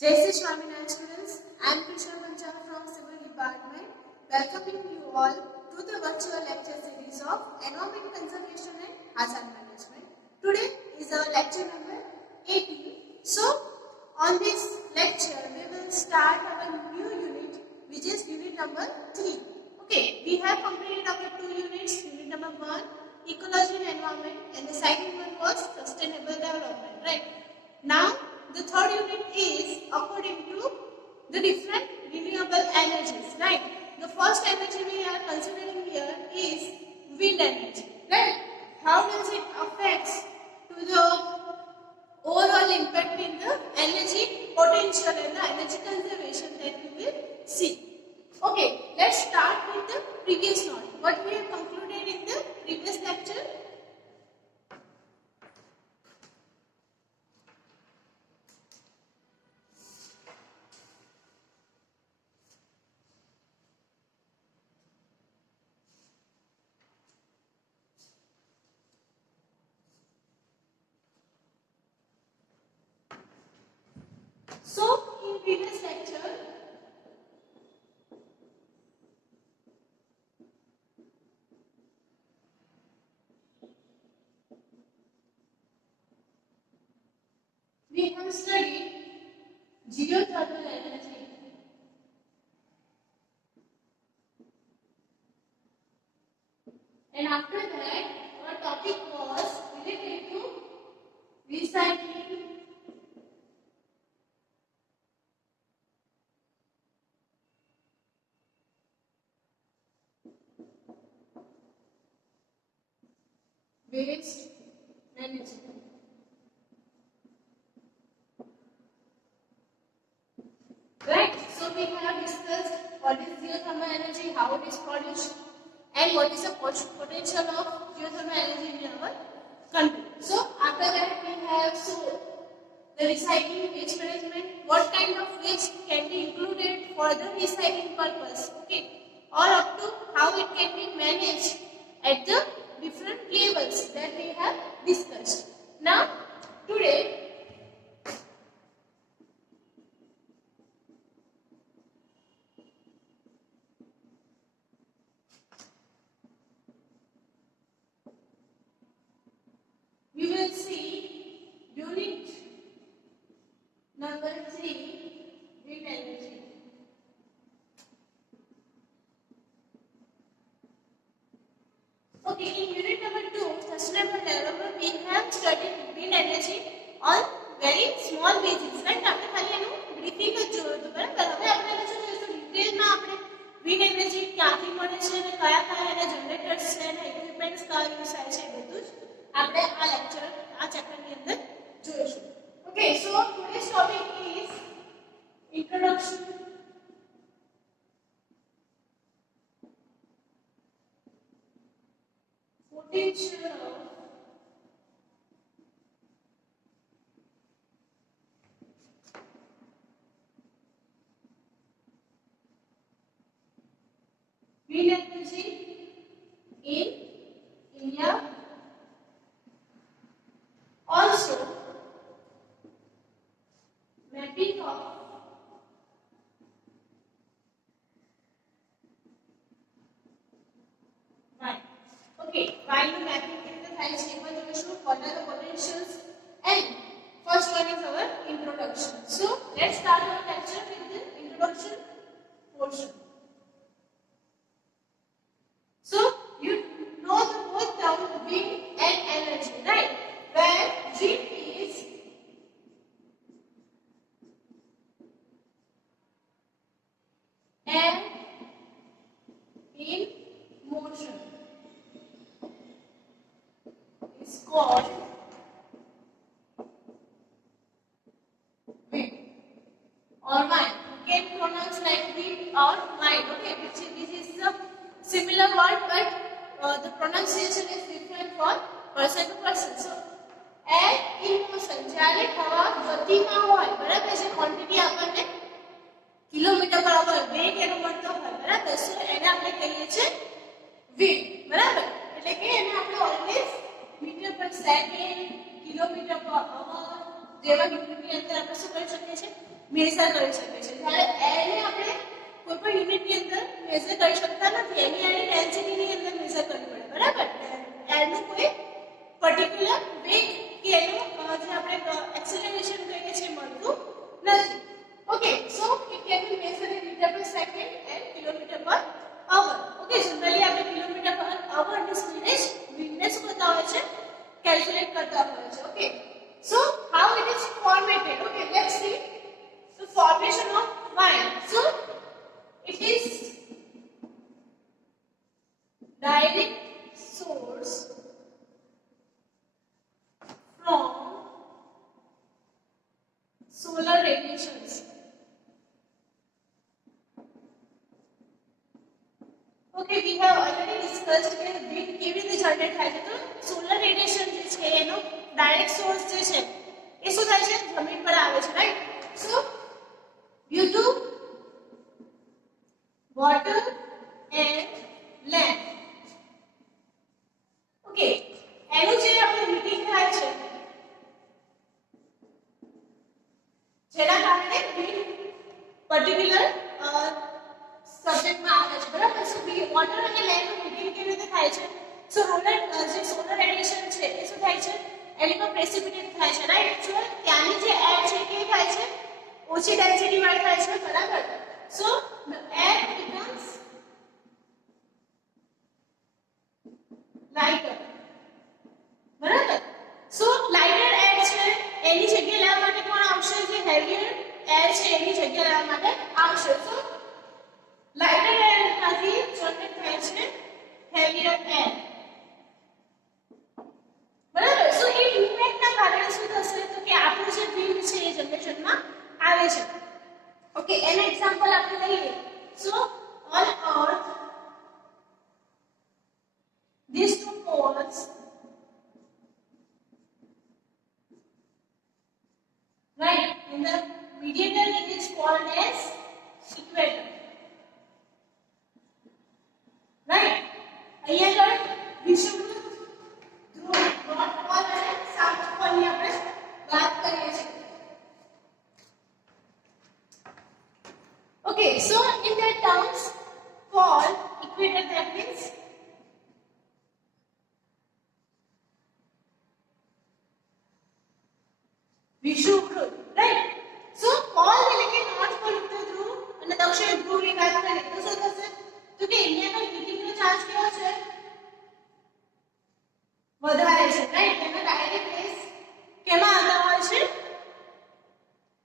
Jai Sri Swaminarayan students, I am Krishna Panchal from Civil Department, welcoming you all to the virtual lecture series of Environment Conservation and Hazard Management. Today is our lecture number 18. So, on this lecture, we will start our new unit, which is unit number 3. Okay, we have completed our 2 units, unit number 1, Ecology and Environment, and the second one was Sustainable Development, right? Now, the third unit is according to the different renewable energies, right? The first energy we are considering here is wind energy, right? How does it affect to the overall impact in the energy potential and the energy conservation that we will see. Okay, let's start with the previous one. What we have concluded in the previous lecture. So, in previous lecture, we have studied geothermal energy. And after that, our topic was related to recycling waste management. Right, so we have discussed what is geothermal energy, how it is produced, and what is the potential of geothermal energy in our country. So after that we have the recycling waste management, what kind of waste can be included for the recycling purpose, okay, or up to how it can be managed at the different levels that we have discussed. Now today we will see unit number 3, wind energy. Okay, in unit number 2, sustainable development, we have studied wind energy on very small basis, right? આપણે ખાલી એનું બ્રીફિંગ જ જોયું હતું, બરાબર? હવે આપણે એને શું જોઈશું ડિટેલમાં આપણે wind energy ક્યાંથી મળે છે અને કયા એના જનરેટર્સ છે અને ઇક્વિપમેન્ટ્સ કયા યુઝ થાય છે એ બધું જ આપણે આ લેક્ચર આ ચેપ્ટરની અંદર જોઈશું. Okay, so today's topic is introduction potential of wind energy in India. Also, mapping of why. Okay, why the mapping in the science paper joishun, what are the potentials, and first one is our introduction. So let's start our lecture with the introduction portion. So you know the both term wind and energy, right? Where wind is air in motion is called wind or mind. You can pronounce like wind or mind, okay? This is a similar word, but the pronunciation is different for person to person. So, air in motion, જ્યારે હવા ગતિમાં હોય, બરાબર છે, ક્વોન્ટિટી આપણને કિલોમીટર પર અવર વેગ એનો મળતો હોય, બરાબર, સો એને આપણે કહીએ છીએ wind, બરાબર, એટલે કે એને આપણે ઓલવેઝ મીટર પર સેકન્ડ, કિલોમીટર પર અવર જેવા યુનિટની અંદર આપણે શું કરી શકીએ છીએ મેઝર કરી શકીએ છીએ. જ્યારે એરને આપણે કોઈ પણ યુનિટની અંદર મેઝર કરી શકતા નથી. એની ડેન્સિટીની અંદર મેઝર કરવી પડે, બરાબર? એરનું કોઈ પર્ટિક્યુલર વેગ કે એનું જે આપણે એક્સેલરેશન કહીએ છીએ મળતું નથી. Okay, so it can be measured in meter per second and kilometer per hour. Okay, generally આપણે kilometer per hour ની સ્પીડ વિન્ડને શું કરતા હોય છે? કેલ્ક્યુલેટ કરતા હોય છે. Okay, so how it is formatted? Okay, let's see the formation of wind. So it is direct source from solar radiations. Okay, we have already discussed કે wind કેવી રીતે જનરેટ થાય છે. તો સોલર રેડિયેશન જે છે એનો ડાયરેક્ટ સોર્સ જે છે એ શું થાય છે? જમીન પર આવે છે, રાઈટ? સો due to water and land. Okay, એનું જે આપણે હીટિંગ થાય છે જેના કારણે wind પર્ટિક્યુલર સબ્જેક્ટમાં આવે છે, બરાબર? સો વોટર અને લેન્ડનું હીટિંગ કેવી રીતે થાય છે? સો જે સોલર રેડિયેશન છે એ શું થાય છે? એની પર પ્રેસિપિટેટ થાય છે, રાઈટ? સો ત્યાંની જે એર છે કેવી થાય છે? ઓછી ડેન્સિટી વાળી થાય છે, બરાબર? સો the air becomes lighter, બરાબર? સો લાઇટર એર છે એની જગ્યાએ લેવા માટે કોણ આવશે? જે હેવીયર એર છે એની જગ્યાએ લેવા માટે આવશે. સો લાઇટર એર માંથી જનરેટ થાય છે હેવીયર એર, બરાબર? સો એ મૂવમેન્ટના કારણે શું થશે? તો કે આપણું જે વિન્ડ છે એ જનરેશનમાં આવે છે. ઓકે, એના એક્ઝામ્પલ આપણે લઈએ. So on earth these two poles, right, in the mediator it is called as equator, right? અહીંયા આગળ વિષુવવૃત્ત, ધ્રુવ, નોર્થ પોલ અને સાઉથ પોલની આપણે વાત કરીએ છીએ. Okay, so in that terms pole, equator, that means વિષુવવૃત્ત, રાઈટ? સો પોલ એટલે કે નોર્થ પોલ, ઉત્તર ધ્રુવ અને દક્ષિણ ધ્રુવની વાત કરીએ તો શું થશે? તો કે અહીંયા પર હીટિંગનો ચાર્જ કેવો છે? વધારે છે, રાઈટ? એનો ડાયરેક્ટ રેસ કેમાં આવતા હોય છે?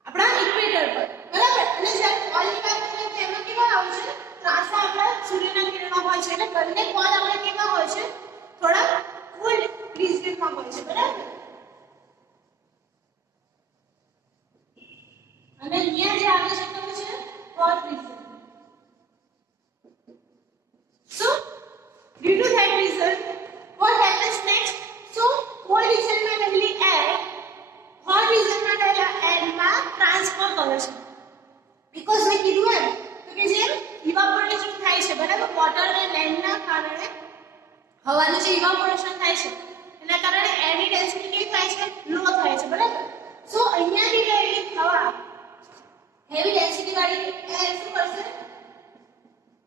આપણા ઇક્વેટર પર, બરાબર? અને જ્યારે પોલની વાત કરીએ તો એમાં કેવા આવે છે? ત્રાંસા આપણા સૂર્યના કિરણો હોય છે. એટલે બંને પોલ આપણે કેવા હોય છે? થોડા કોલ્ડ રિજિયનમાં હોય છે, બરાબર? અને અહીંયા જે આવે છે કયું છે? Hot region. So due to that reason what happens next? So cold region માં રહેલી air hot region માં રહેલા air માં ટ્રાન્સફર કરે છે. because મેં કીધું એમ તો કે જે ઇવાપોરેશન થાય છે, બરાબર? વોટર અને લેન્ડના કારણે હવાનું જે ઇવાપોરેશન થાય છે એના કારણે એરની ડેન્સિટી કેવી થાય છે? લો થાય છે, બરાબર? સો અહીંયાથી રહેલી હવા heavy density वाली air શું કરશે?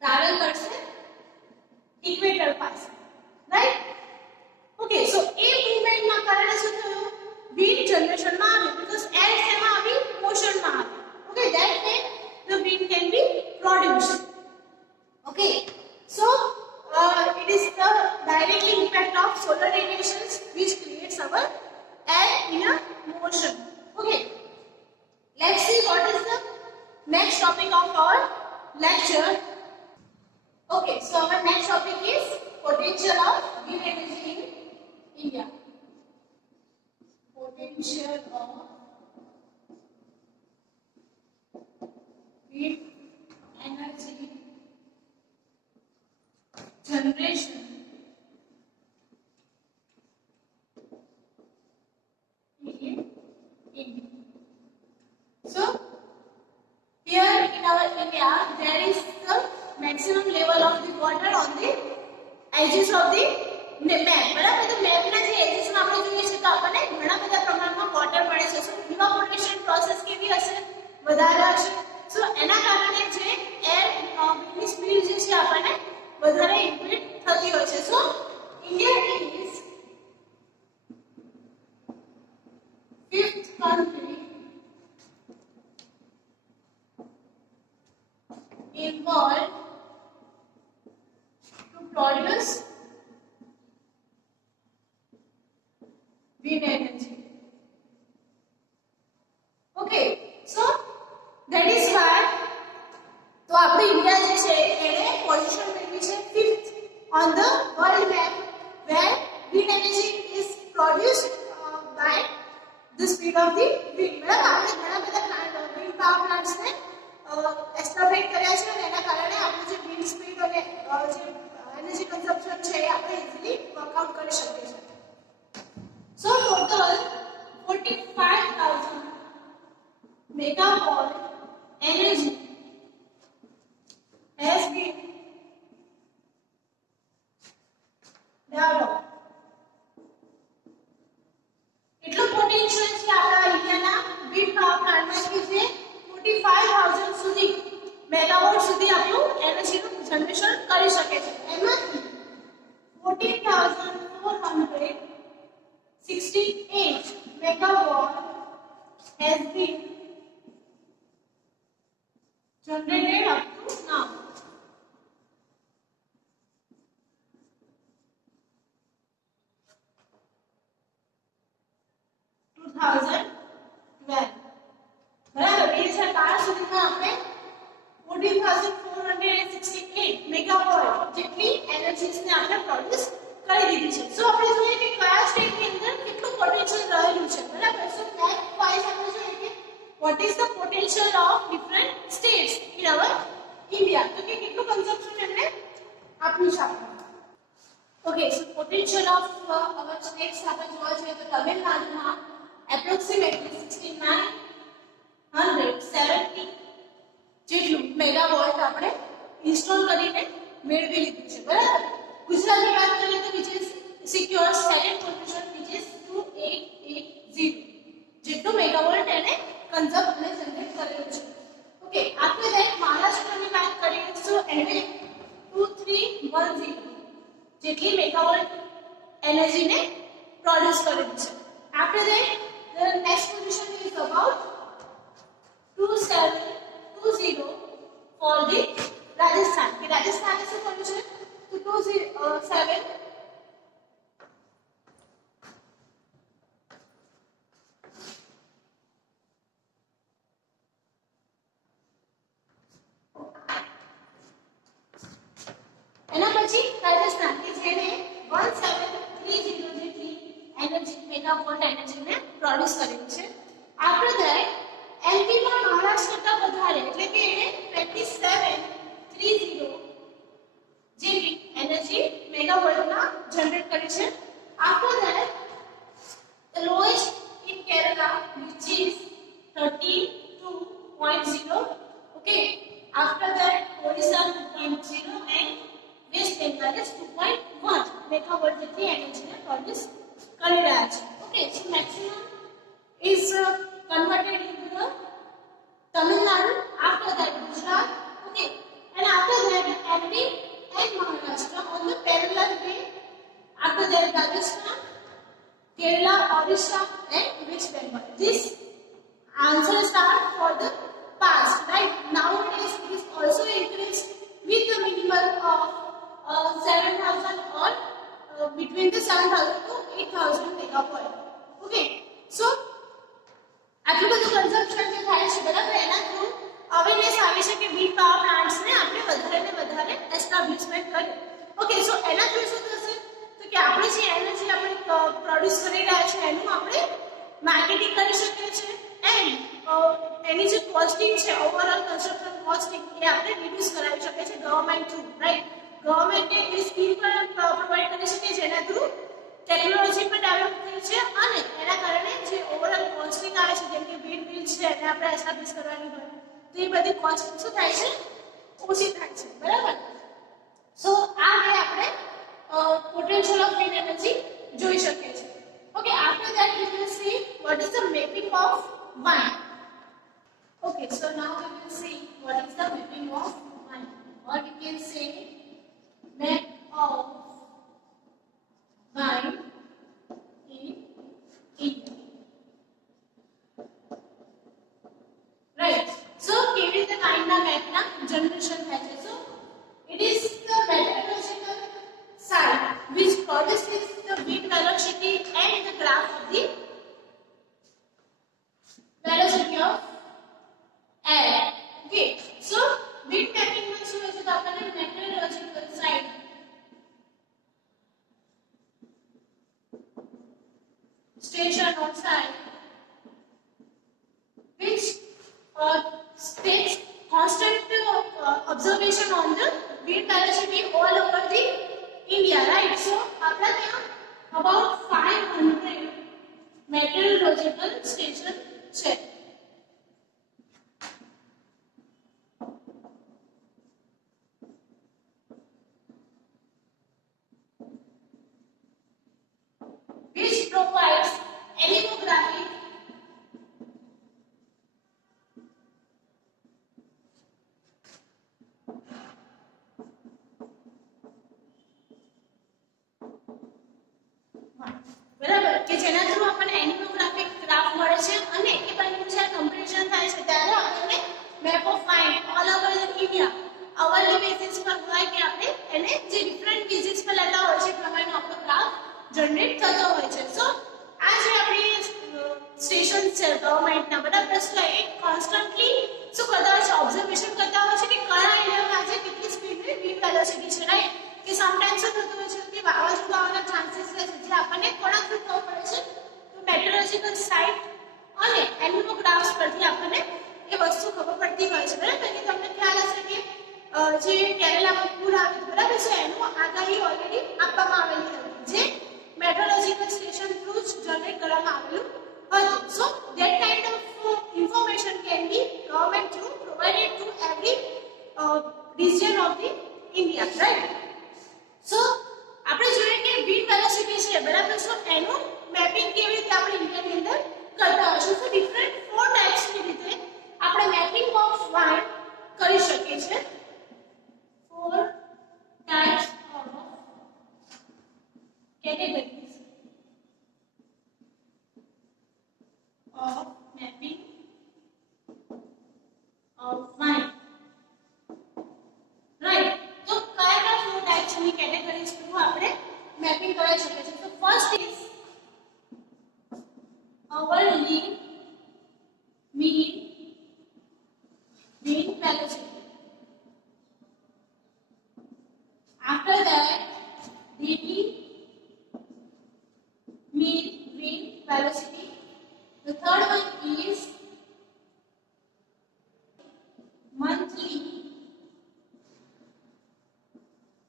ટ્રાવેલ કરશે ઇક્વેટર પાસે, રાઈટ? ઓકે, સો એ મૂવમેન્ટના કારણે શું થયું? વિન્ડ જનરેશનમાં આવ્યું. બીકોઝ એર શેમાં આવી? મોશનમાં આવી. Okay, that way the wind can be produced. Okay, so it is the directly impact of solar radiations which creates our air in a motion. Okay, let's see what is the next topic of our lecture. Okay, so our next topic is potential of wind energy in India. Potential of wind energy generation in India. So here in our India there is the maximum level of the water on the edges of the map, બરાબર? તો મેપના જે એજીસમાં આપણે જોઈએ છે તો આપણને ઘણા બધા પ્રમાણમાં વોટર મળે છે. સો ઇવાપોરેશન પ્રોસેસ કેવી હશે? વધારે વધારે ઇમ્પોર્ટ થતી હોય છે. So India is fifth country in world to produce wind energy. Okay, so that is why તો આપણી ઇન્ડિયા જે છે એને પોઝિશન મેળવી છે 5th on the world map where wind energy is produced by the speed of the wind. બરાબર આપણે ઘણા બધા વિન્ડ પાવર પ્લાન્ટ્સ ને એસ્ટાબ્લિશ કર્યા છે અને એના કારણે આપણે જે વિન્ડ સ્પીડ અને જે એનર્જી કન્ઝમ્પશન છે એ આપણે ઇઝીલી વર્કઆઉટ કરી શકીએ છીએ. સો ટોટલ 45,000 megawatt energy has been developed. એટલું પોટેન્શિયલ છે આપણા ઇન્ડિયાના વિન્ડ પાવર પ્લાન્ટમાં કે જે 45,000 સુધી મેગાવોટ સુધી આપણું એનર્જીનું જનરેશન કરી શકે છે. એમાંથી 14,468 megawatt has been generated up to now. બરાબર 2012 સુધીમાં આપણે 14,468 મેગાવોટ જેટલી એનર્જીસને આપણે પ્રોડ્યુસ કરી દીધી છે. સો આપણે જોઈએ કે કયા સ્ટેટની અંદર કેટલું પોટેન્શિયલ રહેલું છે. બરાબર. સો ફેક્ટ વાઇઝ આપણે જોઈએ કે what is the potential of different states in our India. તો કે કેટલું કન્ઝમ્પશન એમને આપ્યું છે આપણે. Okay, so potential of our states આપણે જોવા જોઈએ તો તમિલનાડુમાં approximately 6970 જેટલું મેગાવોટ આપણે ઇન્સ્ટોલ કરીને મેળવી લીધું છે. બરાબર. ગુજરાતની વાત કરીએ તો which is secures second position which is 2880 જેટલું મેગાવોટ એને કન્ઝમ્પ અને જનરેટ કરેલું છે. ઓકે, આપણે then મહારાષ્ટ્રની વાત કરીએ તો એને 2310 જેટલી મેગાવોટ એનર્જીને પ્રોડ્યુસ કરેલું છે. After that, the next position is about 2720 for the Rajasthan. કે રાજસ્થાને શું કર્યું છે તો 207 એના પછી રાજસ્થાન કે જેને 1730 જેટલી એનર્જી મેગાવોટ એનર્જીને પ્રોડ્યુસ કરેલું છે. આફ્ટર ધેટ એમપીમાં મહારાષ્ટ્ર કરતા વધારે એટલે કે એને 2730 જેટલી એનર્જી મેગાવોટમાં જનરેટ કરી છે. After that the lowest in Kerala which is 32.0. Okay, after that Odisha 2.0 and West Bengal is 2.1 megawatt જેટલી એનર્જીને પ્રોડ્યુસ કરી રહ્યા છે. Okay, so maximum is converted into the Tamil Nadu, after that Gujarat, okay, and after that MP and Maharashtra on the parallel way. After that Rajasthan, Kerala, Odisha and West Bengal. This answers are for the past, right? Nowadays it is also increased with the minimum of 7,000 or between the 7,000 to 8,000 megawatt. Okay, so આટલું બધું કન્ઝમ્પશન જે થાય છે બરાબર એના through awareness આવી છે કે વિન્ડ પાવર પ્લાન્ટ્સ ને આપણે વધારે ને વધારે એસ્ટાબ્લિશમેન્ટ કરીએ. ઓકે, સો એના થ્રુ શું થશે તો કે આપણે જે એનર્જી આપણે પ્રોડ્યુસ કરી રહ્યા છે એનું આપણે માર્કેટિંગ કરી શકીએ છીએ એન્ડ એની જે કોસ્ટિંગ છે ઓવરઓલ કન્સ્ટ્રક્શન કોસ્ટિંગ એ આપણે રિડ્યુસ કરાવી શકીએ છીએ ગવર્નમેન્ટ થ્રુ, રાઈટ. ગવર્નમેન્ટે એ સ્કીમ પણ પ્રોવાઈડ કરી શકે જેના થ્રુ ટેકનોલોજી પણ ડેવલપ થઈ છે અને એના કારણે જે ઓવરઓલ કોસ્ટિંગ આવે છે જેમ કે વિન્ડ મિલ છે એને આપણે એસ્ટાબ્લિશ કરવાની હોય તો એ બધી કોસ્ટિંગ શું થાય છે ઓછી થાય છે. બરાબર. સો આ વે આપણે પોટેન્શિયલ ઓફ વિન્ડ એનર્જી જોઈ શકીએ છીએ. Okay, after that we will see what is the mapping of wind. Okay, so now we will see what is the mapping of wind, or we can say velocity and the graph of the velocity of air. Okay, so wind mapping માં શું હોય છે તો આપણને meteorological site station or site which takes constant observation on the wind velocity all over the India, right? So આપણા ત્યાં about 500 meteorological station છે. Which provides anemographic બરાબર કે જેના થ્રુ આપણને એનિમોગ્રાફિક ગ્રાફ મળે છે અને એ બંનેનું જ્યારે કમ્પેરિઝન થાય છે ત્યારે આપણને map of find all over India અવરલી બેસિસ પર હોય કે આપણે એને જે ડિફરન્ટ બેસિસ પર લેતા હોય છે પ્રમાણે આપણો ગ્રાફ જનરેટ થતો હોય છે. સો આ જે આપણી સ્ટેશન છે ગવર્મેન્ટના બરાબર છે એ કોન્સ્ટન્ટલી શું કરતા હોય છે ઓબ્ઝર્વેશન કરતા હોય છે કે કયા એરિયામાં આજે કેટલી સ્પીડની વિન્ડ વેલોસિટી છે, રાઈટ? કે સમટાઈમ્સ શું થતું હોય છે કે વાવાઝોડું આવવાના ચાન્સીસ રહે છે જે આપણને કોના થ્રુ ખબર પડે છે તો મેટેરોલોજીકલ સાઇટ અને એનિમોગ્રાફ્સ પરથી આપણને એ વસ્તુ ખબર પડતી હોય છે, બરાબર? કે તમને ખ્યાલ હશે કે જે કેરલામાં પૂર આવ્યું બરાબર છે એનું આગાહી ઓલરેડી આપવામાં આવેલી હતી જે meteorological station through generate કરવામાં આવેલું હતું. So that kind of information can be government through provided to every region of the India, right? So આપણે જોઈએ કે wind velocity છે બરાબર છે એનું મેપિંગ કેવી રીતે આપણે ઇન્ડિયાની અંદર કરતા હોય છે. તો ડિફરન્ટ 4 ટાઈપ્સની રીતે આપણે મેપિંગ ઓફ wind કરી શકીએ છીએ. 4 types of categories of mapping of wind, right? तो कया 4 टाइप्स ની કેટેગરીઝ થ્રુ આપણે મેપિંગ કરી શકીએ છીએ. તો first is hourly mean wind velocity. After that daily mean wind velocity. The third one is monthly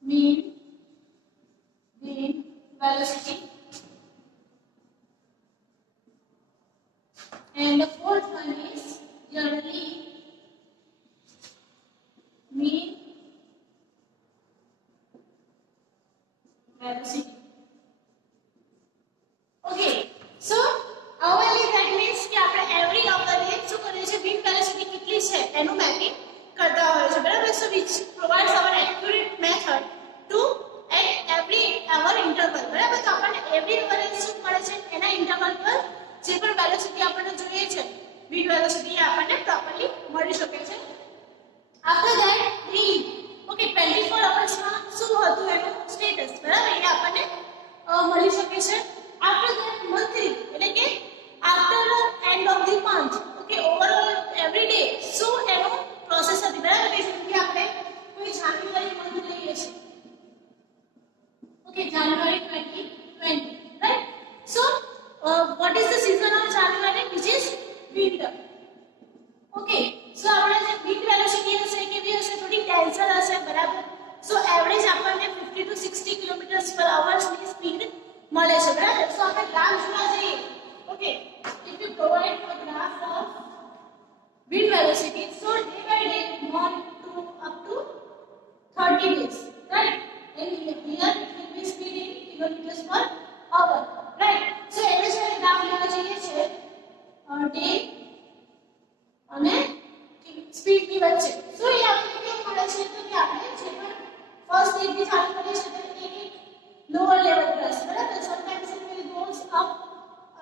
mean wind velocity. And the fourth one is yearly mean velocity. Okay, so hourly that means કે આપણે every hour એ શું કરીએ છીએ wind velocity કેટલી છે એનું મેપિંગ કરતા હોય છે, બરાબર? So which provides our accurate method to at every hour interval, બરાબર? તો આપણને every hour એ શું મળે છે એના ઇન્ટરવલ પર જે પણ વેલોસિટી આપણને જોઈએ છે wind velocity એ આપણને પ્રોપરલી મળી શકે છે. After that daily, okay, 24 hours માં શું હતું એનું સ્ટેટસ, બરાબર? એ આપણને મળી શકે છે. After that monthly એટલે કે after end of the month, okay, overall every day શું એનો પ્રોસેસ હતી, બરાબર? બેસિકલી આપણે કોઈ જાન્યુઆરી મંથ લઈએ છીએ, okay, January 2020, right? So what is the season of January, which is winter? Okay, so આપણે જે wind velocity હશે કેવી હશે થોડી ટેન્સર હશે, બરાબર? So average આપણને 50 to 60 kilometers per hour ની સ્પીડ મળે છે, બરાબર? So આપણે ગ્રાફ જોવા જઈએ, okay, if you provide a graph of wind velocity, so day by day 1 to up to 30 days, right? And here it will be speed in kilometers per hour, right? So એને જ્યારે ગ્રાફ લેવા જઈએ છે ડે અને સ્પીડ ની વચ્ચે, so એ આપણે કેવું મળે છે તો કે આપણે જે પણ ફર્સ્ટ એક થી ચાલુ કરીએ છીએ તો એક lower level plus, બરાબર? Sometimes it will goes up,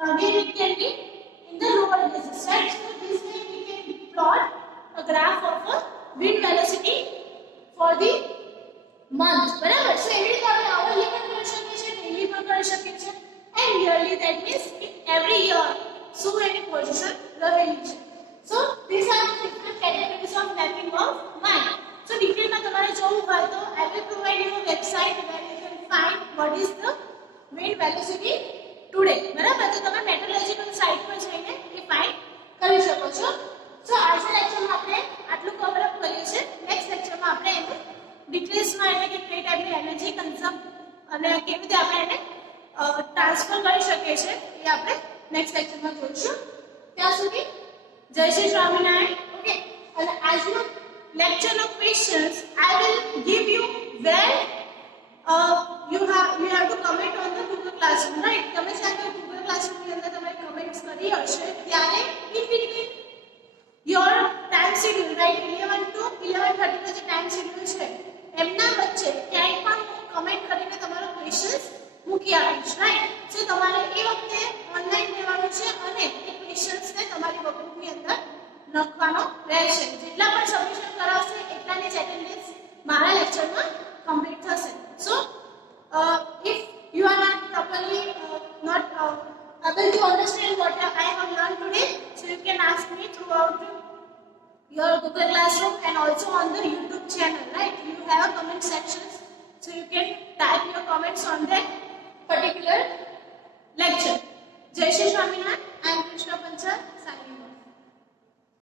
again it can be in the lower basis, right? So this way we can plot a graph of a wind velocity for the month, બરાબર? So એવી રીતે આપણે hourly પણ કરી શકીએ છીએ, daily પણ કરી શકીએ છીએ and that means every year શું એની પોઝિશન રહેલી છે. So these are the different categories of mapping of mind. So ડિટેલમાં તમારે જોવું હોય તો I will provide you a website where you can find what is the wind velocity today. બરાબર, તો તમે મેટ્રોલોજીકલ સાઇટ પર જઈને એ ફાઇન્ડ કરી શકો છો. સો આજના લેક્ચરમાં આપણે આટલું કવર અપ કર્યું છે. નેક્સ્ટ લેક્ચરમાં આપણે એનું ડિટેલ્સમાં એટલે કે કઈ ટાઈપની એનર્જી કન્ઝમ્પ અને કેવી રીતે આપણે એને ટ્રાન્સફર કરી શકીએ છીએ એ આપણે નેક્સ્ટ લેક્ચરમાં જોઈશું. ત્યાં સુધી જય શ્રી સ્વામિનારાયણ. ઓકે, અને આજનો લેક્ચરનો questions I will give you where you have to comment on the Google Classroom, right? તમે જ્યારે Google Classroom ની અંદર તમારે કમેન્ટ્સ કરી હશે ત્યારે in between your time schedule, right? 11 to 11:30 નો જે ટાઈમ શેડ્યુલ છે એમના વચ્ચે ક્યાંય પણ હું કમેન્ટ કરીને તમારો ક્વેશ્ચન્સ મૂકી આપીશ, રાઈટ? સો તમારે એ વખતે ઓનલાઈન લેવાનું છે અને એ ક્વેશ્ચન્સને તમારી વર્કબુકની અંદર લખવાનો રહેશે. જેટલા પણ સબમિશન કરાવશે એટલાની જ એટેન્ડન્સ મારા લેક્ચરમાં કમ્પ્લીટ થશે. સો if you are not properly not able to understand what I have learned today, so you can ask me throughout your Google Classroom and also on the YouTube channel, right? You have a comment section, so you can type your comments on that particular lecture. Jai Shri Swaminarayan.